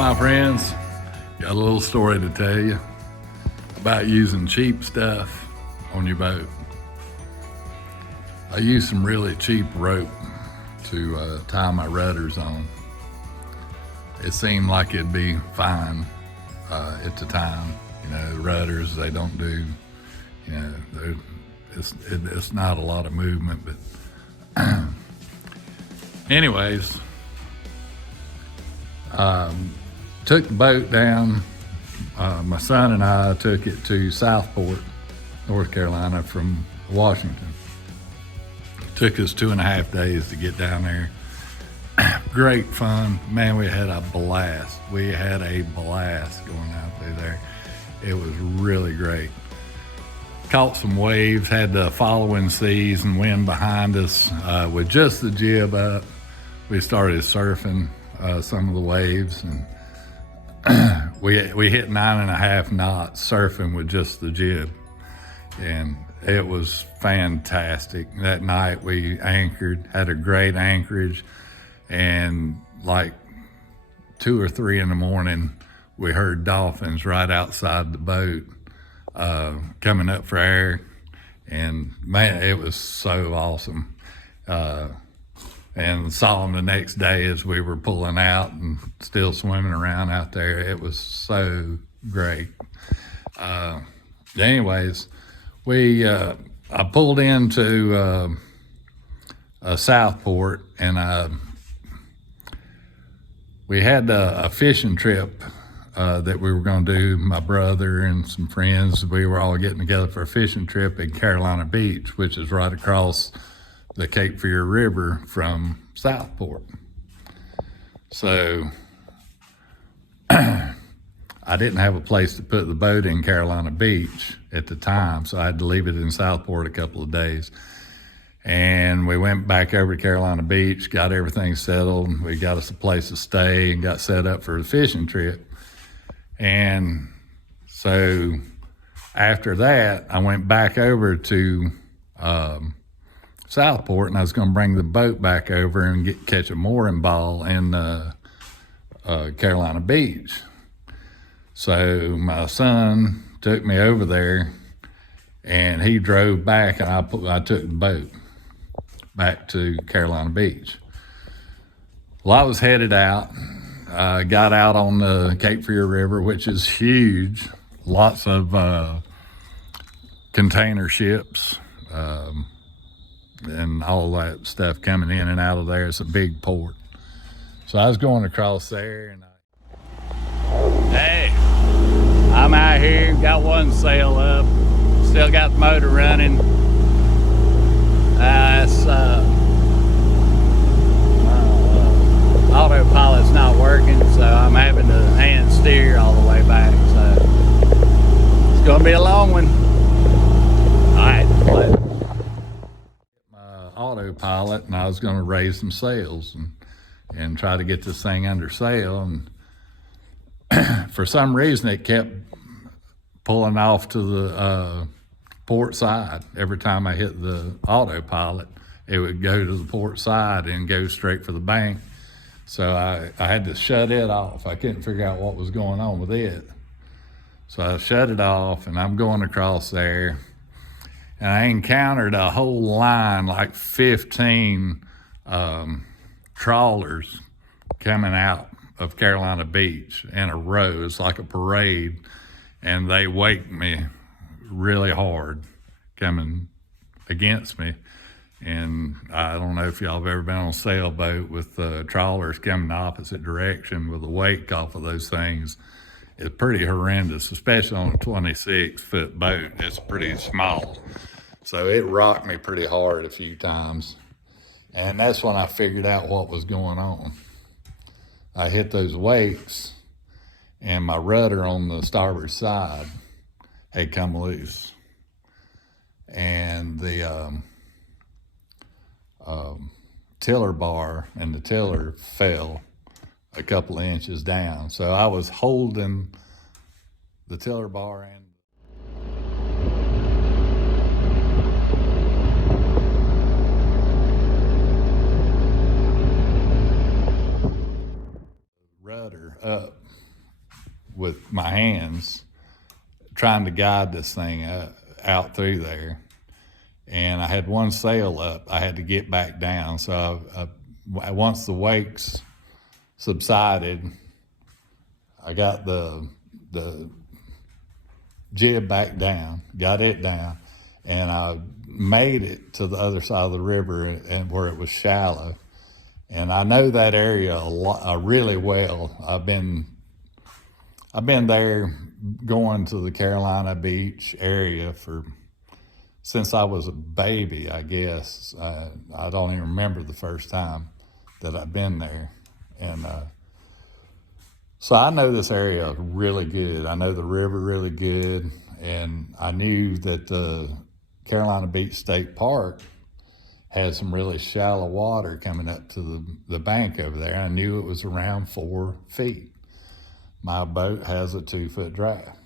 my friends, got a little story to tell you about using cheap stuff on your boat. I used some really cheap rope to tie my rudders on. It seemed like it'd be fine at the time. You know, the rudders, they don't do, you know, it's not a lot of movement, but anyways, took the boat down. My son and I took it to Southport, North Carolina from Washington. Took us 2.5 days to get down there. Great fun. Man, we had a blast. We had a blast going out through there. It was really great. Caught some waves, had the following seas and wind behind us. With just the jib up, we started surfing some of the waves, and we hit 9.5 knots surfing with just the jib, and it was fantastic. That night we anchored, had a great anchorage, and like 2 or 3 in the morning, we heard dolphins right outside the boat coming up for air, and man, it was so awesome. And saw them the next day as we were pulling out and still swimming around out there. It was so great. Anyways, I pulled into Southport, and we had a fishing trip that we were going to do. My brother and some friends, we were all getting together for a fishing trip in Carolina Beach, which is right across the Cape Fear River from Southport. So I didn't have a place to put the boat in Carolina Beach at the time, so I had to leave it in Southport a couple of days. And we went back over to Carolina Beach, got everything settled. We got us a place to stay and got set up for the fishing trip. And so after that, I went back over to Southport, and I was going to bring the boat back over and catch a mooring ball in Carolina Beach. So my son took me over there, and he drove back, and I took the boat back to Carolina Beach. Well, I was headed out. I got out on the Cape Fear River, which is huge. Lots of container ships, and all that stuff coming in and out of there. It's a big port. So I was going across there, and hey, I'm out here, got one sail up, still got the motor running. Autopilot's not working, so I'm having to hand steer all the way back. So it's gonna be a long one. All right, autopilot, and I was going to raise some sails and try to get this thing under sail, and for some reason it kept pulling off to the port side. Every time I hit the autopilot, it would go to the port side and go straight for the bank. So I had to shut it off. I couldn't figure out what was going on with it. So I shut it off, and I'm going across there. And I encountered a whole line, like 15 trawlers coming out of Carolina Beach in a row. It's like a parade, and they waked me really hard coming against me. And I don't know if y'all have ever been on a sailboat with trawlers coming the opposite direction with the wake off of those things. It's pretty horrendous, especially on a 26-foot boat. It's pretty small. So it rocked me pretty hard a few times. And that's when I figured out what was going on. I hit those wakes, and my rudder on the starboard side had come loose. And the tiller bar and the tiller fell a couple of inches down. So I was holding the tiller bar and rudder up hands trying to guide this thing out through there. And I had one sail up. I had to get back down. So once the wakes subsided, I got the jib back down, got it down, and I made it to the other side of the river and where it was shallow. And I know that area really well. I've been there going to the Carolina Beach area since I was a baby, I guess. I don't even remember the first time that I've been there. And so I know this area really good. I know the river really good. And I knew that the Carolina Beach State Park had some really shallow water coming up to the bank over there. I knew it was around 4 feet. My boat has a 2-foot draft.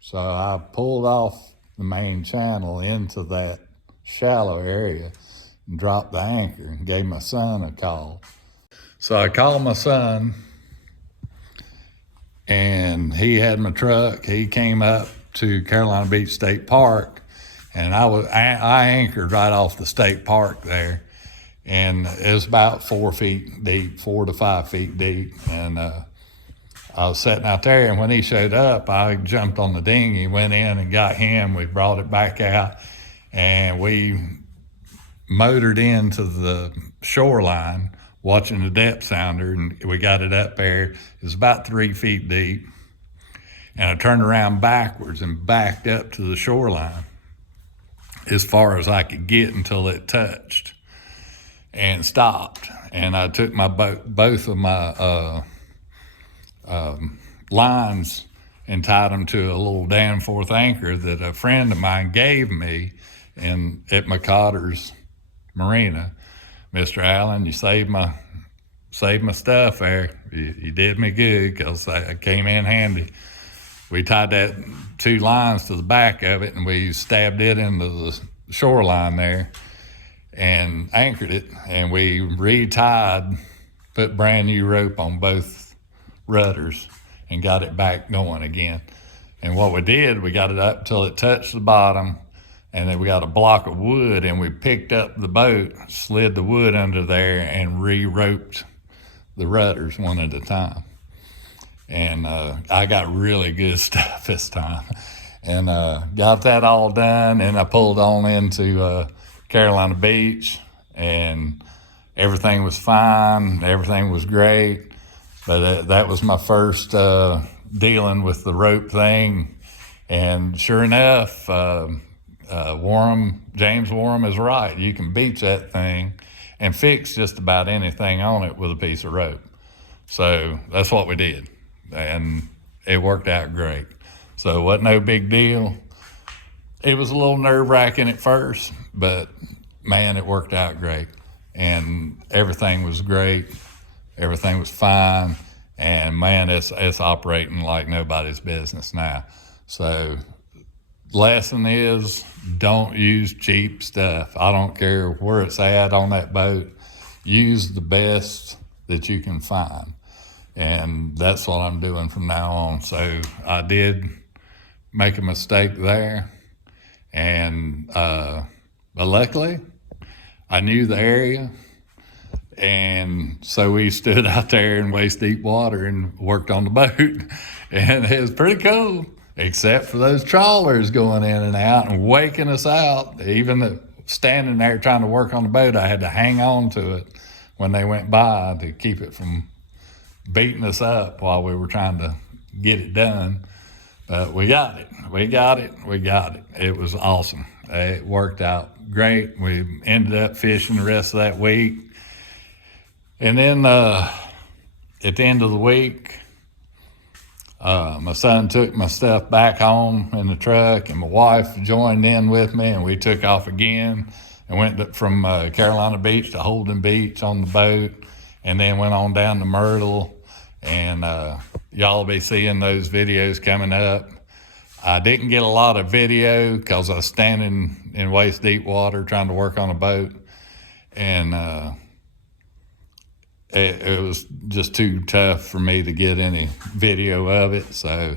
So I pulled off the main channel into that shallow area and dropped the anchor and gave my son a call. So I called my son, and he had my truck. He came up to Carolina Beach State Park, and I anchored right off the state park there, and it was about 4 feet deep, 4 to 5 feet deep. And I was sitting out there, and when he showed up, I jumped on the dinghy, went in and got him. We brought it back out, and we motored into the shoreline, watching the depth sounder, and we got it up there. It was about 3 feet deep. And I turned around backwards and backed up to the shoreline as far as I could get until it touched and stopped. And I took both of my lines and tied them to a little Danforth anchor that a friend of mine gave me at McCotter's Marina. Mr. Allen, you saved my stuff there. You did me good, because I came in handy. We tied that 2 lines to the back of it, and we stabbed it into the shoreline there and anchored it, and we retied, put brand new rope on both rudders and got it back going again. And what we did, we got it up till it touched the bottom, and then we got a block of wood, and we picked up the boat, slid the wood under there, and re-roped the rudders one at a time. And I got really good stuff this time. And got that all done, and I pulled on into Carolina Beach, and everything was fine, everything was great. But that was my first dealing with the rope thing. And sure enough, James Warren is right. You can beach that thing and fix just about anything on it with a piece of rope. So that's what we did, and it worked out great. So it wasn't no big deal. It was a little nerve-wracking at first, but man, it worked out great. And everything was great. Everything was fine. And man, it's operating like nobody's business now. So lesson is, don't use cheap stuff. I don't care where it's at on that boat. Use the best that you can find. And that's what I'm doing from now on. So I did make a mistake there. And but luckily, I knew the area. And so we stood out there in waist deep water and worked on the boat. And it was pretty cool, except for those trawlers going in and out and waking us out. Even standing there trying to work on the boat, I had to hang on to it when they went by to keep it from beating us up while we were trying to get it done. But we got it. It was awesome. It worked out great. We ended up fishing the rest of that week. And then at the end of the week, my son took my stuff back home in the truck, and my wife joined in with me, and we took off again and went from Carolina Beach to Holden Beach on the boat, and then went on down to Myrtle. And y'all will be seeing those videos coming up. I didn't get a lot of video because I was standing in waist deep water trying to work on a boat, and it was just too tough for me to get any video of it. So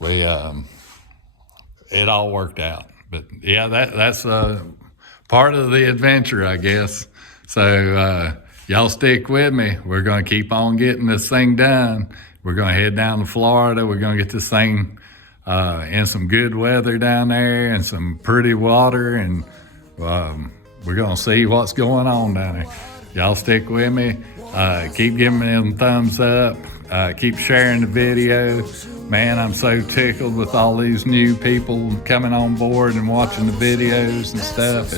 it all worked out. But yeah, that's part of the adventure, I guess. So y'all stick with me. We're going to keep on getting this thing done. We're going to head down to Florida. We're going to get this thing in some good weather down there and some pretty water, and we're going to see what's going on down there. Y'all stick with me. Keep giving me them thumbs up. Keep sharing the video. Man, I'm so tickled with all these new people coming on board and watching the videos and stuff.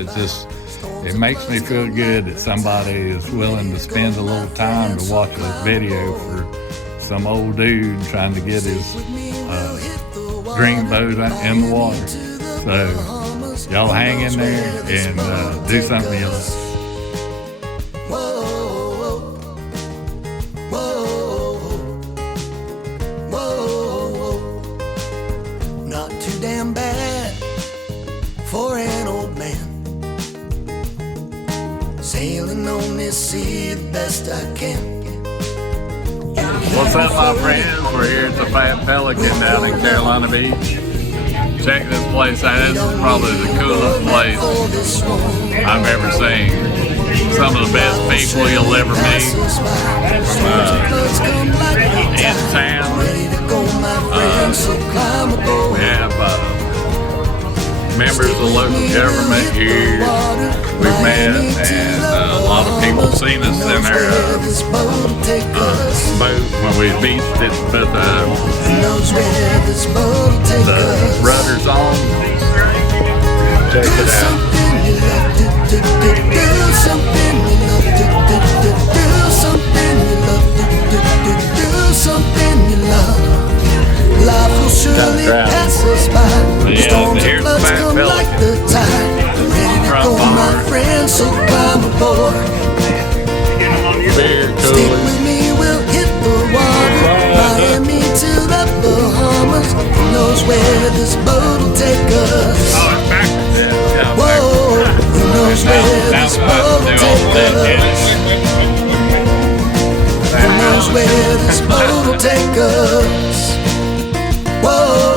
It makes me feel good that somebody is willing to spend a little time to watch a video for some old dude trying to get his dream boat in the water. So y'all hang in there and do something you love. Not too damn bad for an old man, sailing on this sea the best I can. What's up, my friends? We're here at the Fat Pelican down in Carolina Beach. Check this place out. This is probably the coolest place I've ever seen. Some of the best people you'll ever meet in town. We have members of the local government here. We've met, and a lot of people seen us in their boat when we beached it, but the rudder's on. Check it out. Life will surely pass us by. Storms and floods come like the tide. Ready to go, my friend, so climb aboard. Stick with me, we'll hit the water. Miami to the Bahamas. Who knows where this boat will take us? Oh, it's backwards. Whoa, who knows where this boat will take us? Who knows where this boat will take us? Whoa.